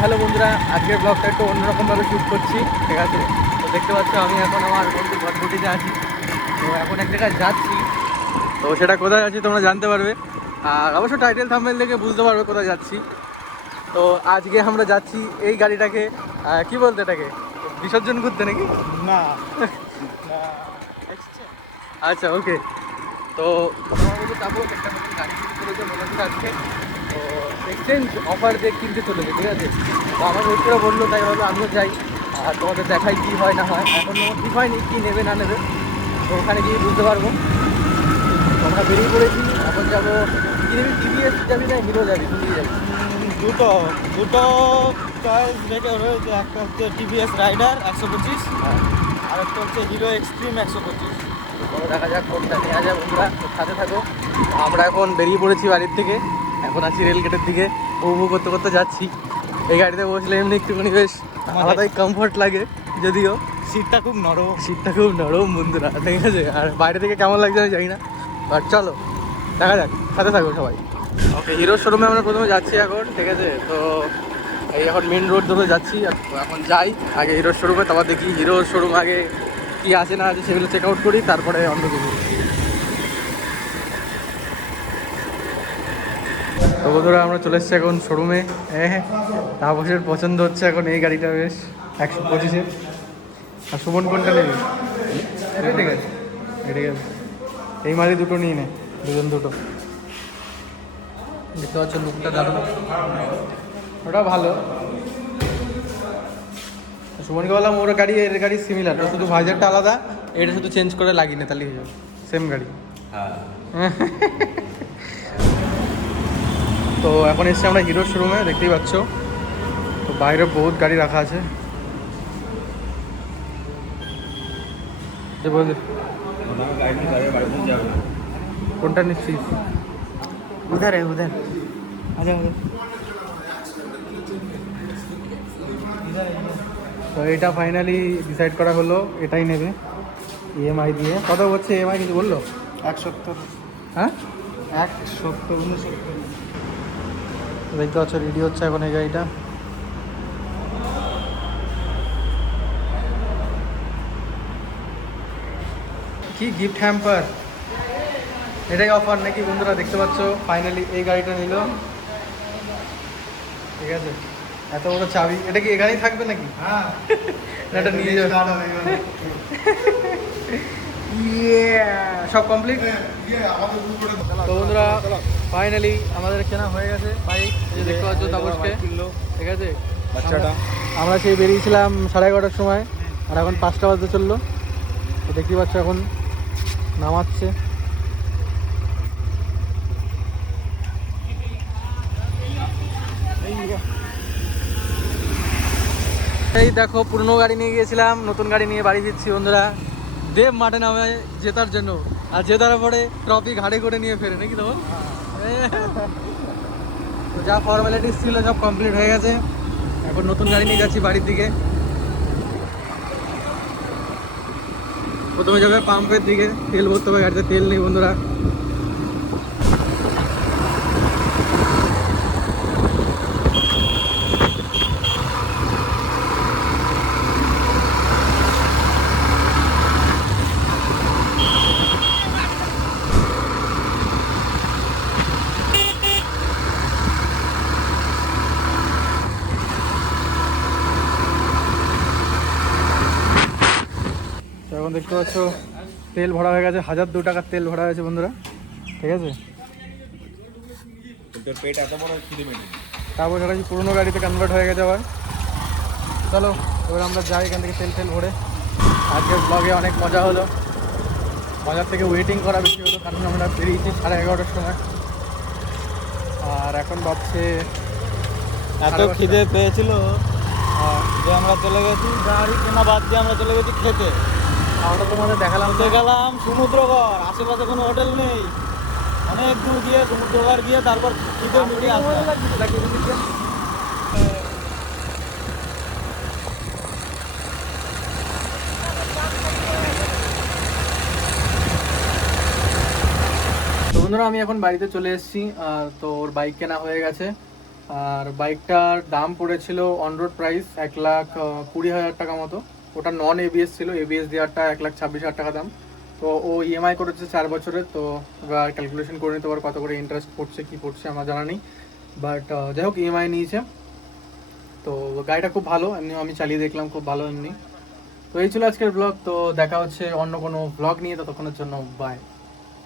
Hello বন্ধুরা, আজকের ব্লগটা একটু অন্যরকমভাবে শ্যুট করছি, ঠিক আছে। তো দেখতে পাচ্ছ আমি এখন আমার বন্ধু ঘটঘটিতে আছি। তো এখন এক জায়গায় যাচ্ছি, তো সেটা কোথায় আছি তোমরা জানতে পারবে। আর অবশ্য টাইটেল থাম্বনেল দেখে বুঝতে পারবে কোথায় যাচ্ছি। তো আজকে আমরা যাচ্ছি এই গাড়িটাকে কি বলতে, এটাকে বিসর্জন করতে নাকি না আচ্ছা ওকে। তো আমাদের যাবো একটা নতুন গাড়ি কিনতে চলেছে মনে হচ্ছে আজকে। তো এক্সচেঞ্জ অফার দিয়ে কিনতে চলেছে, ঠিক আছে। তো আমার বন্ধুরা বললো, তাই ভাবলো আমিও যাই আর তোমাদের দেখাই কী হয় না হয়। এখন ঠিক হয়নি কী নেবে না নেবে, তো ওখানে গিয়ে বুঝতে পারবো। তো আমরা বেরিয়ে পড়েছি, এখন যাবো। কী নেবি, টিভিএস যাবি না হিরো যাবি, কোনদিকে যাবি? দুটো দুটো চয়েস রেখে রয়েছে। একটা হচ্ছে টিভিএস রাইডার 125, হ্যাঁ, আর একটা হচ্ছে হিরো এক্সট্রিম 125। চলো দেখা যাক কোনটা নেওয়া যায় বন্ধুরা, সাথে থাকো। আমরা এখন বেরিয়ে পড়েছি বাড়ির থেকে, এখন আছি রেলগেটের দিকে, উপভোগ করতে করতে যাচ্ছি। এই গাড়িতে বসলে এমনি একটুখানি বেশ আলাদাই কমফর্ট লাগে, যদিও সিটটা খুব নরম। সিটটা খুব নরম বন্ধুরা, ঠিক আছে। আর বাইরে থেকে কেমন লাগছে আমি জানি না, বাট চলো দেখা যাক, সাথে থাকো সবাই। ওকে, হিরোর শোরুমে আমরা প্রথমে যাচ্ছি এখন, ঠিক আছে। তো এই এখন মেন রোড ধরে যাচ্ছি, তো এখন যাই আগে হিরোর শোরুমে, তারপর দেখি হিরোর শোরুম আগে কি আছে না আছে সেগুলো চেক আউট করি, তারপরে অন্য কিছু। তো বন্ধুরা আমরা চলে এসেছি এখন শোরুমে। হ্যাঁ, তাপসের পছন্দ হচ্ছে এখন এই গাড়িটা, বেশ 125-এর। আর সুমন কোনটা নেবে? এটা ঠিক আছে, ঠিক আছে, এই মারি দুটো নিয়ে নে, দুজন দুটো। দেখতে পাচ্ছ লুকটা দারুণ, ওটা ভালো। সুমনকে বললাম ওর গাড়ি এর গাড়ি সিমিলার, শুধু ভাইজারটা আলাদা, এটা শুধু চেঞ্জ করে লাগিয়ে নে, তাহলে হয়ে যাবে, সেম গাড়ি। তো এখন এসছি আমরা হিরোর শোরুমে, দেখতেই পাচ্ছ। তো বাইরে বহুত গাড়ি রাখা আছে। কোনটা নিচ্ছিস? উধার উধার আচ্ছা তো এটা ফাইনালি ডিসাইড করা হলো, এটাই নেবে ইএমআই দিয়ে। কত হচ্ছে ইএমআই কিছু বললো? 170। হ্যাঁ 170 69। দেখতে পাচ্ছ রেডি হচ্ছে এখন এই গাড়িটা। কি গিফট হ্যাম্পার, এটাই অফার নাকি বন্ধুরা? দেখতে পাচ্ছ ফাইনালি এই গাড়িটা নিল, ঠিক আছে। এত বড় চাবি, এটা কি এখানেই থাকবে নাকি? হ্যাঁ, এটা নিয়ে যাবে। সব কমপ্লিট। তো বন্ধুরা ফাইনালি আমাদের কেনা হয়ে গেছে বাইক, এই যে দেখতে পাচ্ছ তাপসকে, ঠিক আছে। বাচ্চাটা আমরা সেই বেরিয়েছিলাম 11:30টার সময়, আর এখন 5টা বাজতে চললো। তো দেখতেই পাচ্ছ এখন নামাচ্ছে। এই দেখো পুরনো গাড়ি নিয়ে গিয়েছিলাম, নতুন গাড়ি নিয়ে বাড়ি ফিরছি বন্ধুরা। দেব মাঠে নামে জেতার জন্য, আর জেতার পরে ট্রফি ঘাড়ে করে নিয়ে ফেরে নাকি তো। তো যা ফর্মালিটিস ছিল সব কমপ্লিট হয়ে গেছে, এখন নতুন গাড়ি নিয়ে যাচ্ছি বাড়ির দিকে। প্রথমে যাবে পাম্পের দিকে, তেল ভরতে হবে, গাড়িতে তেল নেই বন্ধুরা। তো এখন দেখতে পাচ্ছ তেল ভরা হয়ে গেছে, 1002 টাকার তেল ভরা হয়েছে বন্ধুরা, ঠিক আছে। তারপর সেটা পুরোনো গাড়িতে কনভার্ট হয়ে গেছে আবার। চলো এবার আমরা যাই এখান থেকে তেল তেল ভরে। আজকের ব্লগে অনেক মজা হলো, মজার থেকে ওয়েটিং করা বেশি হলো, কারণ আমরা বেরিয়েছি 11:30টার সময়, আর এখন বাজছে এত খিদে পেয়েছিল যে আমরা চলে গেছি, গাড়ি কেনা বাদ দিয়ে আমরা চলে গেছি খেতে। আমরা তোমাদের দেখালাম তো। গেলাম সমুদ্রগড়, আশেপাশে কোনো হোটেল নেই, অনেক দূর গিয়ে সমুদ্রগড় গিয়ে তারপর খিদে মিটিয়ে আসলাম। তো বন্ধুরা আমি এখন বাড়িতে চলে এসেছি, তো ওর বাইক কেনা হয়ে গেছে। আর বাইকটার দাম পড়েছিল অন রোড প্রাইস 1,20,000 টাকা মতো। ওটা নন এবিএস ছিল, এবিএস দেওয়ারটা 1,26,000 টাকা দাম। তো ও ইএমআই করেছে 4 বছরের, তো এবার ক্যালকুলেশন করে নিতে পারো কত করে ইন্টারেস্ট পড়ছে কি পড়ছে আমার জানা নেই, বাট যাই হোক ইএমআই নিয়েছে। তো গাড়িটা খুব ভালো, এমনি আমি চালিয়ে দেখলাম, খুব ভালো এমনি। তো এই ছিল আজকের ব্লগ, তো দেখা হচ্ছে অন্য কোনো ব্লগ নিয়ে, ততক্ষণের জন্য বাই।